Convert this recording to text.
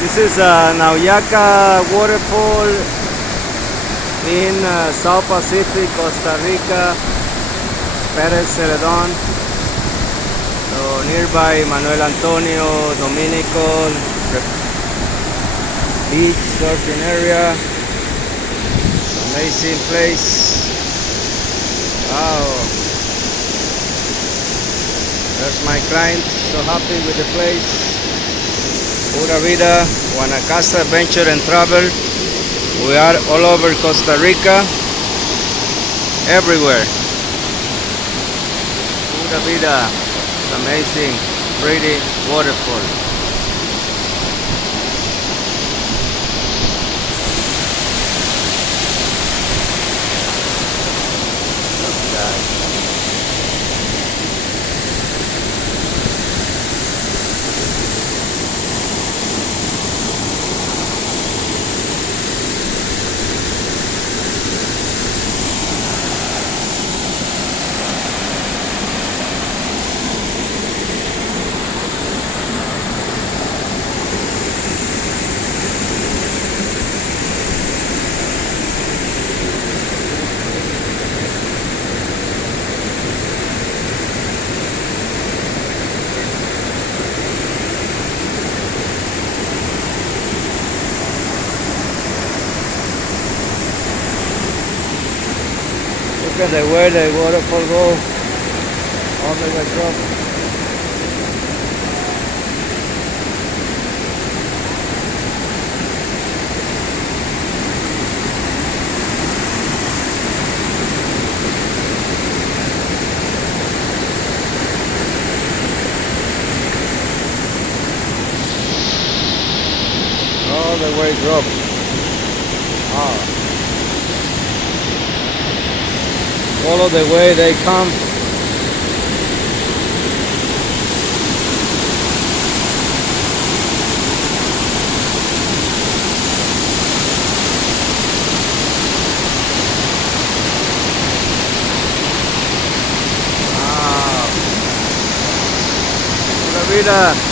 This is Nauyaca waterfall in South Pacific, Costa Rica, Perez Celedon. So nearby Manuel Antonio, Dominico, beach surfing area. Amazing place. Wow. There's my client, so happy with the place. Pura Vida, Guanacaste Adventure and Travel. We are all over Costa Rica, everywhere. Pura Vida, amazing, pretty waterfall. Look, guys. Look at the way the waterfall go all the way up. All the way up. Wow. Follow the way they come. Wow. Pura Vida.